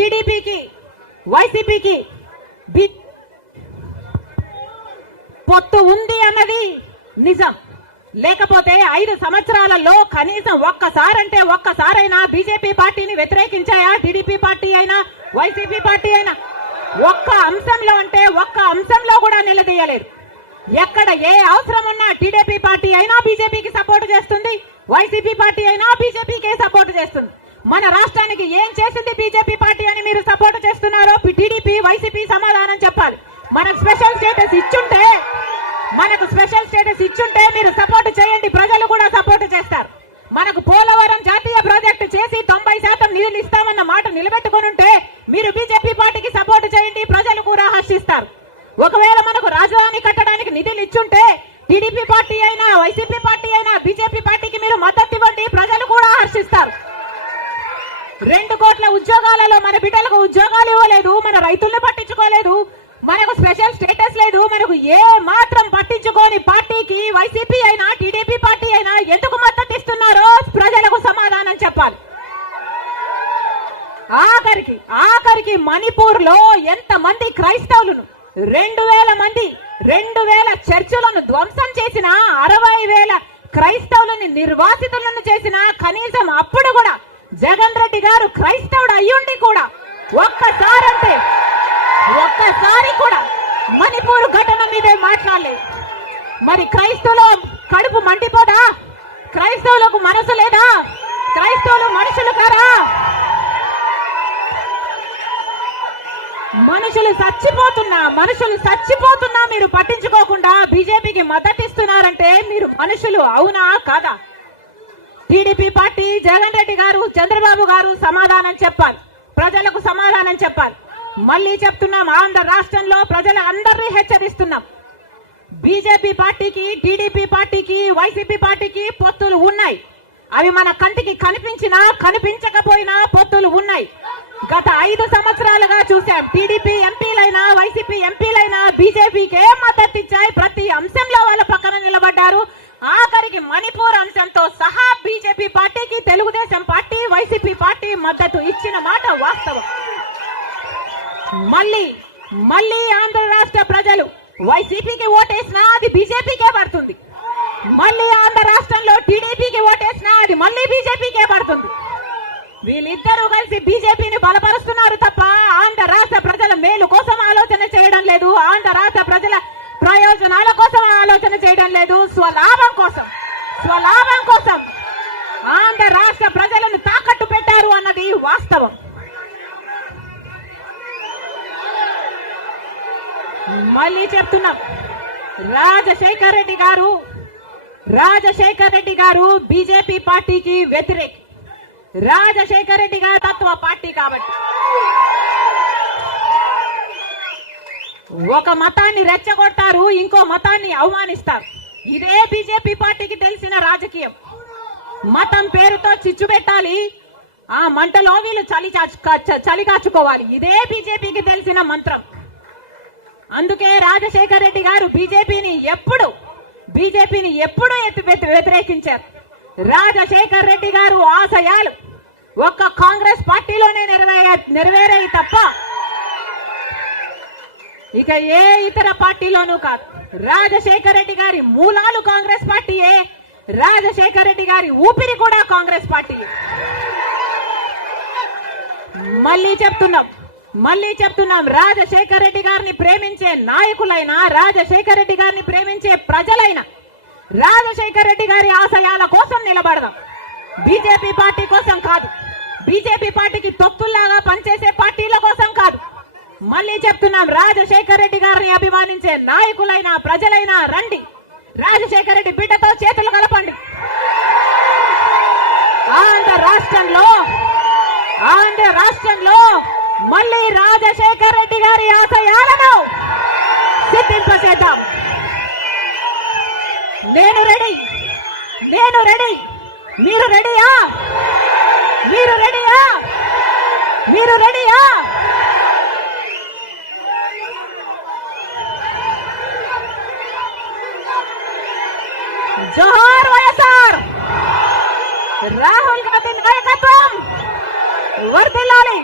టీడీపీకి వైసీపీకి పొత్తు ఉంది అన్నది నిజం. లేకపోతే 5 సంవత్సరాలలో కనీసం ఒక్కసారైనా బీజేపీ పార్టీని వ్యతిరేకించాయా? టీడీపీ పార్టీ అయినా వైసీపీ పార్టీ అయినా ఒక్క అంశంలో కూడా నిలదీయలేదు. ఎక్కడ ఏ అవసరం ఉన్నా టీడీపీ పార్టీ అయినా బీజేపీకి సపోర్ట్ చేస్తుంది, వైసీపీ పార్టీ అయినా బీజేపీకే సపోర్ట్ చేస్తుంది. మన రాష్ట్రానికి ఏం చేసింది బీజేపీ పార్టీ అని మీరు సపోర్ట్ చేస్తున్నారో టీడీపీ వైసీపీ సమాధానం చెప్పాలి. మనకు స్పెషల్ స్టేటస్ ఇచ్చుంటే మీరు సపోర్ట్ చేయండి, ప్రజలు కూడా సపోర్ట్ చేస్తారు. మనకు పోలవరం జాతీయ ప్రాజెక్టు చేసి 90% నిధులు ఇస్తామన్న మాట నిలబెట్టుకునుంటే మీరు బీజేపీ పార్టీకి సపోర్ట్ చేయండి, ప్రజలు కూడా హర్షిస్తారు. ఒకవేళ మనకు రాజధాని కట్టడానికి నిధులు ఇచ్చుంటే టీడీపీ పార్టీ అయినా వైసీపీ పార్టీ అయినా బీజేపీ పార్టీకి మీరు మద్దతు ఇవ్వండి, ప్రజలు కూడా హర్షిస్తారు. 2 కోట్ల ఉద్యోగాలలో మన బిడ్డలకు ఉద్యోగాలు ఇవ్వలేదు, మన రైతుల్ని పట్టించుకోలేదు, మనకు స్పెషల్ స్టేటస్ లేదు. మనకు ఏ మాత్రం పట్టించుకోని పార్టీకి వైసీపీ అయినా టీడీపీ పార్టీ అయినా ఎందుకు మద్దతు ఇస్తున్నారో ప్రజలకు సమాధానం చెప్పాలి. ఆఖరికి మణిపూర్ లో ఎంతమంది క్రైస్తవులను 2,000 చర్చిలను ధ్వంసం చేసిన, 60,000 క్రైస్తవులని నిర్వాసితులను చేసిన, కనీసం అప్పుడు కూడా జగన్ రెడ్డి గారు క్రైస్తవుడు అయ్యుండి కూడా ఒక్కసారి కూడా మణిపూర్ ఘటన మీదే మాట్లాడలేదు. మరి క్రైస్తవుల కడుపు మండిపోదా? క్రైస్తవులకు మనసు లేదా? క్రైస్తవులు మనుషులు కారా? మనుషులు చచ్చిపోతున్నా మీరు పట్టించుకోకుండా బీజేపీకి మద్దతు ఇస్తున్నారంటే మీరు మనుషులు అవునా కాదా? టీడీపీ పార్టీ, జగన్ రెడ్డి గారు, చంద్రబాబు గారు సమాధానం చెప్పాలి, ప్రజలకు సమాధానం చెప్పాలి. మళ్ళీ చెప్తున్నాం, ఆంధ్ర రాష్ట్రంలో ప్రజలు అందరినీ హెచ్చరిస్తున్నాం. బీజేపీ పార్టీకి, టీడీపీ పార్టీకి, వైసీపీ పార్టీకి పొత్తులు ఉన్నాయి. అవి మన కంటికి కనిపించినా కనిపించకపోయినా పొత్తులు ఉన్నాయి. గత 5 సంవత్సరాలుగా చూశాం. టీడీపీ ఎంపీలైనా వైసీపీ ఎంపీలైనా బీజేపీకే మద్దతు ఇచ్చాయి. ప్రతి అంశంలో వాళ్ళ పక్కన నిలబడ్డారు. ఆఖరికి మణిపూర్ అంశంతో సహా బీజేపీ పార్టీకి తెలుగుదేశం పార్టీ, వైసీపీ పార్టీ మద్దతు ఇచ్చిన మాట వాస్తవం. మళ్ళీ ఆంధ్ర రాష్ట్ర ప్రజలు వైసీపీకి ఓటేసినా అది బీజేపీకే పడుతుంది. మళ్ళీ ఆంధ్ర రాష్ట్రంలో టీడీపీకి ఓటేసినా అది మళ్ళీ బీజేపీకే పడుతుంది. వీళ్ళిద్దరూ కలిసి బీజేపీని బలపరుస్తున్నారు తప్ప ఆంధ్ర రాష్ట్ర ప్రజల మేలు కోసం ఆలోచన చేయడం లేదు, ఆంధ్ర రాష్ట్ర ప్రజల ప్రయోజనాల కోసం ఆలోచన చేయడం లేదు. స్వలాభం కోసం ఆంధ్ర రాష్ట్ర ప్రజలను తాకట్టు పెట్టారు అన్నది వాస్తవం. మళ్ళీ చెప్తున్నాం, రాజశేఖర్ రెడ్డి గారు బీజేపీ పార్టీకి వ్యతిరేకి. రాజశేఖర్ రెడ్డి గారు తత్వ పార్టీ కాబట్టి ఒక మతాన్ని రెచ్చగొడతారు, ఇంకో మతాన్ని అవమానిస్తారు. ఇదే బీజేపీ పార్టీకి తెలిసిన రాజకీయం. మతం పేరుతో చిచ్చు పెట్టాలి, ఆ మంటలో వీళ్ళు చలి కాచుకోవాలి. ఇదే బీజేపీకి తెలిసిన మంత్రం. అందుకే రాజశేఖర్ రెడ్డి గారు బీజేపీని ఎప్పుడు వ్యతిరేకించారు. రాజశేఖర్ రెడ్డి గారు ఆశయాలు ఒక్క కాంగ్రెస్ పార్టీలోనే నెరవేరాయి తప్ప ఇక ఏ ఇతర పార్టీలోనూ కాదు. రాజశేఖర్ రెడ్డి గారి మూలాలు కాంగ్రెస్ పార్టీయే, రాజశేఖర్ రెడ్డి గారి ఊపిరి కూడా కాంగ్రెస్ పార్టీయే. మళ్ళీ చెప్తున్నాం, రాజశేఖర్ రెడ్డి గారిని ప్రేమించే నాయకులైనా, రాజశేఖర్ రెడ్డి గారిని ప్రేమించే ప్రజలైనా రాజశేఖర్ రెడ్డి గారి ఆశయాల కోసం నిలబడదాం, బీజేపీ పార్టీ కోసం కాదు, బీజేపీ పార్టీకి తొత్తుల్లాగా పనిచేసే పార్టీల కోసం కాదు. మళ్ళీ చెప్తున్నాం, రాజశేఖర్ రెడ్డి గారిని అభిమానించే నాయకులైనా ప్రజలైనా రండి, రాజశేఖర్ రెడ్డి బిడ్డతో చేతులు కలపండి. ఆంధ్ర రాష్ట్రంలో మళ్ళీ రాజశేఖర్ రెడ్డి గారి ఆశయాలను సిద్ధింపచేద్దాం. నేను రెడీ. మీరు రెడీయా? జోహార్ వైఎస్ఆర్. రాహుల్ గాంధీ నాయకత్వం వర్ధిల్లాలి.